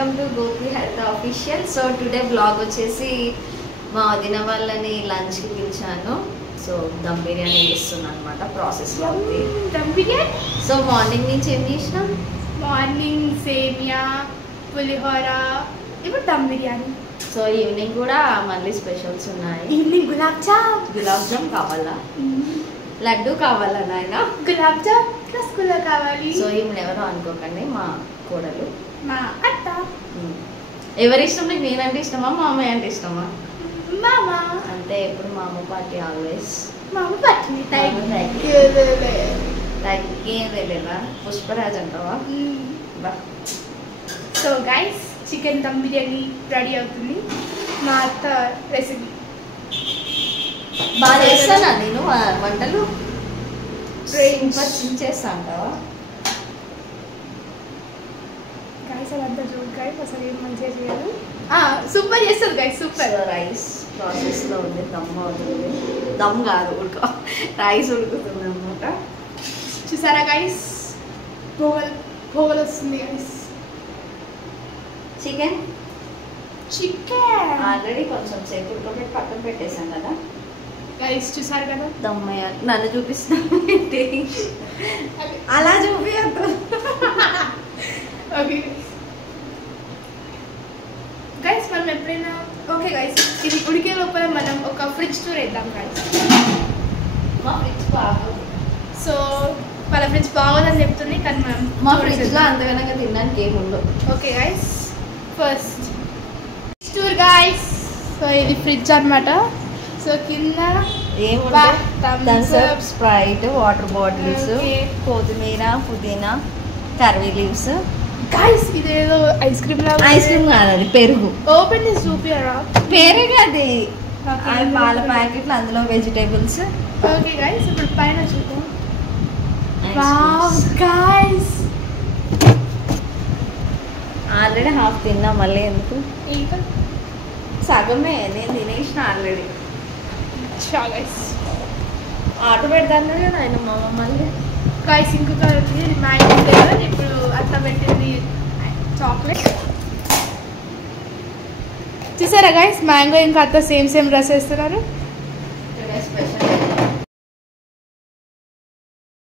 Welcome to Gopi health official. So today blog వచ్చేసి మా వదిన వాళ్ళని లంచ్కి పిలిచాను. సో దమ్ బిర్యానీ చేస్తున్నాను అనమాట. ప్రాసెస్లో ఉంది దమ్ బిర్యానీ. సో మార్నింగ్ నుంచి ఏం చేసినాం? మార్నింగ్ సేమియా, పులిహోర, ఇప్పుడు దమ్ బిర్యానీ. సో ఈవినింగ్ కూడా మళ్ళీ స్పెషల్స్ ఉన్నాయి. ఈవినింగ్ గులాబ్ జామ్ కావాలా? లడ్డు కావాలా నాయన? గులాబ్ జామ్, రసగుల్లా కావాలి. సో ఈమెను ఎవరో అనుకోకండి, మా కోడలు, మా అత్త. ఎవరి ఇష్టం? నీకు నేనంటే ఇష్టమా, మా అమ్మాయి అంటే ఇష్టమా? మామ. అంటే ఎప్పుడు మా అమ్మ పార్టీ ఆల్వేస్. మామ పార్టీ తగ్గేదేలేదా? పుష్పరాజ్ అంటావా? బా. So guys, chicken dum biryani ready అవుతుంది. మా అత్త రెసిపీ బాగా చేస్తానా నేను వంటలు? చేస్తా అంటావా? గైస్ అదంతా చూడు గైస్, అసలు ఏం మంచిగా చేయదు. సూపర్ చేస్తారు గైస్, సూపర్. రైస్ ప్రాసెస్లో ఉంది. దమ్ అవుతుంది. దమ్ కాదు, రైస్ ఉడుకుతుంది అనమాట. చూసారా గైస్, పోగలు వస్తుంది గైస్. చికెన్ చికెన్ ఆల్రెడీ కొంచెం సేపు ఉడకబెట్టి పక్కన పెట్టేసాం కదా గైస్. చూసారు కదా, దమ్మయ్య. నన్ను చూపిస్తాను అలా చూపియద్దు. ఓకే గైస్, మనం ఎప్పుడైనా ఓకే గైస్, ఇది ఉడికే లోపల మనం ఒక ఫ్రిడ్జ్ టూర్ వేద్దాం గైస్. మా ఫ్రిడ్జ్ బాగోదు. సో వాళ్ళ ఫ్రిడ్జ్ బాగోదని చెప్తుంది, కానీ మనం మా ఫ్రిడ్జ్లో అంతగానగా తినడానికి ఏముండవు. Okay guys, first tour guys. So ఇది ఫ్రిడ్జ్ అన్నమాట. సో కింద Thums Up, Sprite, water bottles, కొత్తిమీర, పుదీనా, కర్రీ లీవ్స్. గైస్ ఇదేదో ఐస్ క్రీమ్ లాగా. ఐస్ క్రీమ్ కాదు, అది పెరుగు. ఓపెన్ చేసి చూపియరా? పెరుగు అది. అవి పాల ప్యాకెట్లు, అందులో వెజిటేబుల్స్. ఓకే గైస్, ఇప్పుడు పైన చూద్దాం. వావ్ గైస్, ఆల్రెడీ హాఫ్ తిన్నా, మళ్ళీ ఎందుకు? ఇంకా సగమే నేను తినేసిన ఆల్రెడీ. గైస్ ఆటో పెడతాను కదా ఆయన మా మమ్మల్ని. గైస్ ఇంకొక మ్యాంగో ఫ్లేవర్, ఇప్పుడు అట్లా పెట్టింది చాక్లెట్. చూసారా గైస్, మ్యాంగో ఇంకా అత్త సేమ్ డ్రెస్ వేస్తున్నారు.